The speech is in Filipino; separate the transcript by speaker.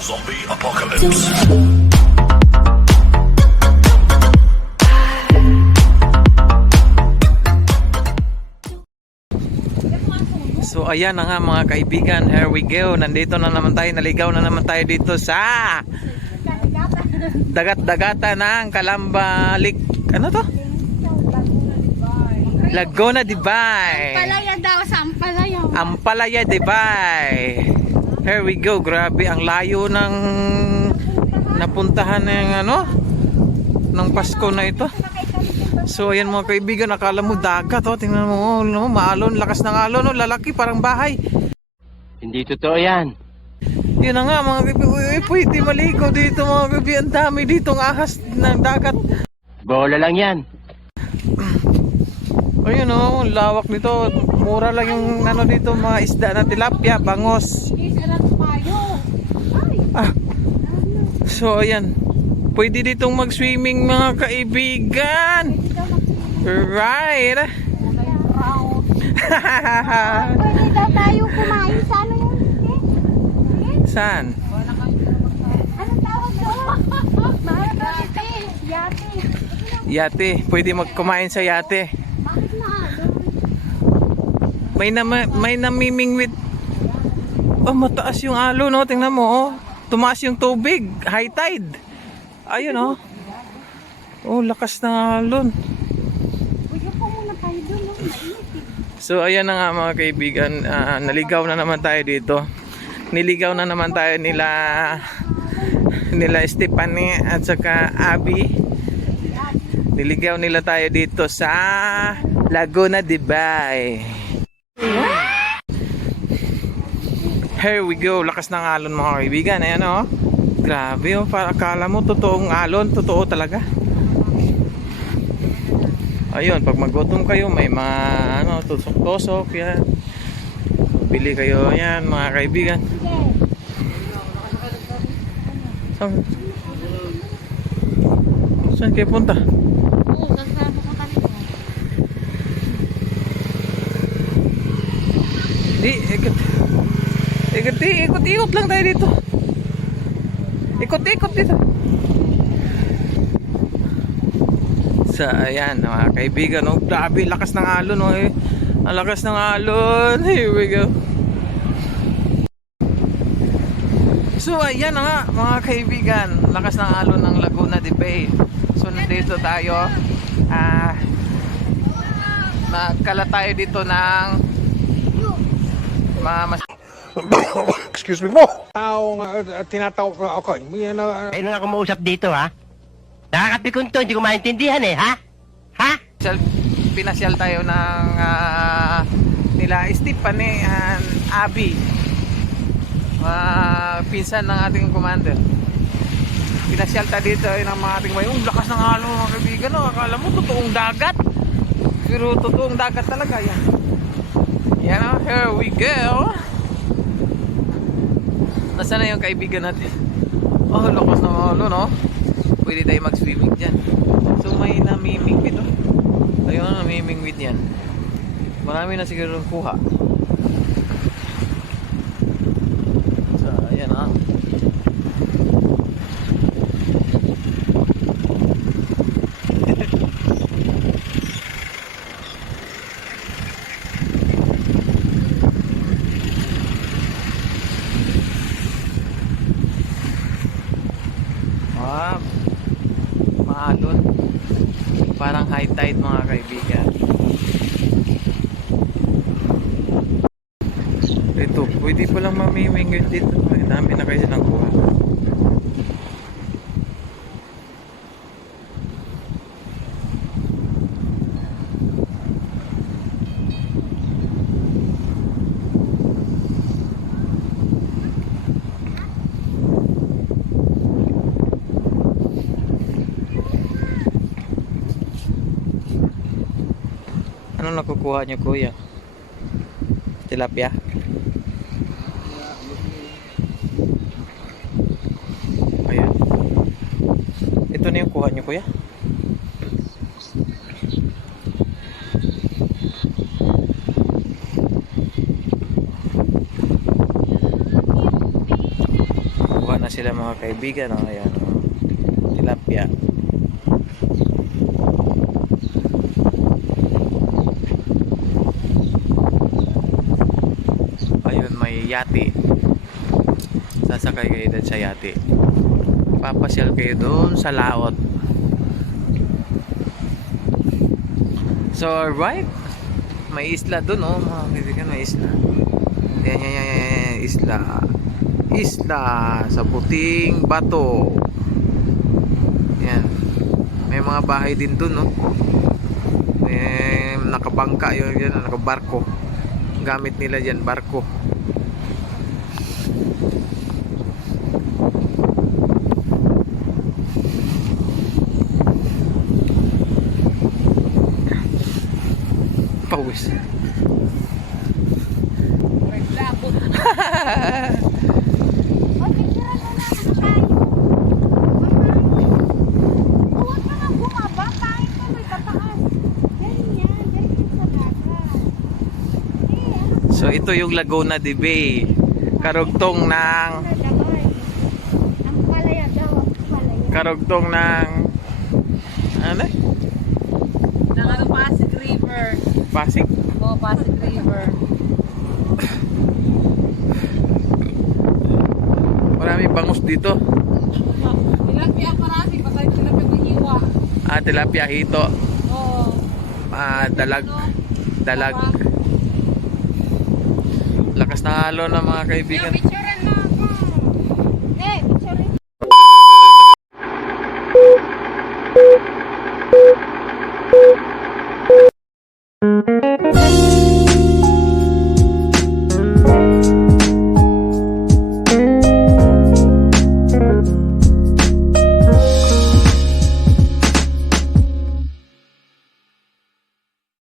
Speaker 1: Zombie apocalypse.
Speaker 2: So ayan na nga mga kaibigan, here we go. Nandito na naman tayo, naligaw na naman tayo dito sa dagat-dagata ng Kalambalik. Ano to? Laguna de Bay.
Speaker 3: Palaya daw sa Ampalaya.
Speaker 2: Ampalaya de Bay. Here we go. Grabe ang layo ng napuntahan ng ano ng Pasko na ito. So ayan mga kaibigan, akala mo dagat oh. Tingnan mo, oh, no, maalon, lakas ng alon, oh, lalaki parang bahay.
Speaker 4: Hindi totoo yan.
Speaker 2: Yun na nga mga kaibigan, uy, pwede maligo dito mga kaibigan. Ang dami ditong ahas ng dagat.
Speaker 4: Bola lang yan.
Speaker 2: Ayun oh, ang lawak nito. Mura lang yung ano dito mga isda na tilapia, bangos. Ah. So ayan. Pwede ditong mag-swimming mga kaibigan. Right.
Speaker 3: Pwede daw tayo kumain sa ano yun? Eh?
Speaker 2: Saan?
Speaker 3: Anong tawag doon? Yate. Yate.
Speaker 2: Pwede magkumain sa yate. May na may namimingwit. Oh, mataas yung alo no. Tingnan mo oh. Tumaas yung tubig. High tide. Ayun oh. Oh, lakas ng alon. So ayan na nga mga kaibigan, Ah, naligaw na naman tayo dito. Niligaw na naman tayo nila nila Stephanie at saka Abby. Niligaw nila tayo dito sa Laguna de Bay. Here we go, lakas ng alon mga kaibigan. Ayan oh. Grabe oh, para akala mo totoong alon, totoo talaga. Ayun, pag magutom kayo, may mga ano, tusok-tusok, yan. Bili kayo yan, mga kaibigan. Saan, saan kayo punta?
Speaker 3: Oo, sasama ko kami.
Speaker 2: Di, ikot. Ikot, ikot, ikot lang tayo dito. Ikot, ikot dito. Sa, ayan, mga kaibigan, oh, grabe, lakas ng alon, oh, eh. Ang lakas ng alon. Here we go. So, ayan nga, mga kaibigan, lakas ng alon ng Laguna de Bay. So, nandito tayo. Ah, nagkala tayo dito ng mga mas
Speaker 5: Excuse me po. Taong uh, tinatawag na ako. Yan na
Speaker 4: Ayun na ako mausap dito, ha? Nakakapikon to, hindi ko maintindihan eh, ha? Ha?
Speaker 2: Pinasyal, pinasyal tayo ng ah, nila Stephanie and Abby. Mga pinsan ng ating commander. Pinasyal tayo dito eh, ng mga ating may yung lakas ng halo mga kaibigan. No? Akala mo totoong dagat. Pero totoong dagat talaga yan. Oh, here we go. Nasaan na yung kaibigan natin? Oh, lakas ng halo no? Pwede tayo mag-swimming dyan. So may namimingwit oh. Ayun, namimingwit yan. Marami na siguro kuha. So, ayan ah. Ah, maalon. Parang high tide mga kaibigan. Ito, pwede pa lang mamimingwit dito. Ay, dami na kayo silang kuha. Ano nakukuha niyo kuya? Tilapia? Ayan. Ito na yung kuha niyo kuya? Kuha na sila mga kaibigan. Oh. Ayan, oh. Tilapia. Ayun, yati. Sasakay kayo dun sa yati. Papasyal kayo doon sa laot. So, right. May isla doon, oh. Mga kaibigan, may isla. Yan, yan, yan, yan, yan, isla. Isla sa puting bato. Yan. May mga bahay din doon, no. Eh, nakabangka yun, yan, nakabarko. Gamit nila dyan, barko. Pawis.
Speaker 3: O, picture na na ako tayo. Huwag ka na bumaba. Pangit ka may tataas. Ganyan. Ganyan sa dagat. Eh, ano
Speaker 2: So ito yung Laguna de Bay. Karugtong ng karugtong ng ano?
Speaker 6: Ng Pasig River.
Speaker 2: Pasig.
Speaker 6: O, Pasig River.
Speaker 2: Marami bangus dito.
Speaker 6: Tilapia parati, baka tilapia mahiwa.
Speaker 2: Ah, tilapia hito.
Speaker 6: Oo.
Speaker 2: Ah, dalag. Dalag. Lakas na halo ng mga kaibigan.
Speaker 3: Picturean
Speaker 4: Thank you.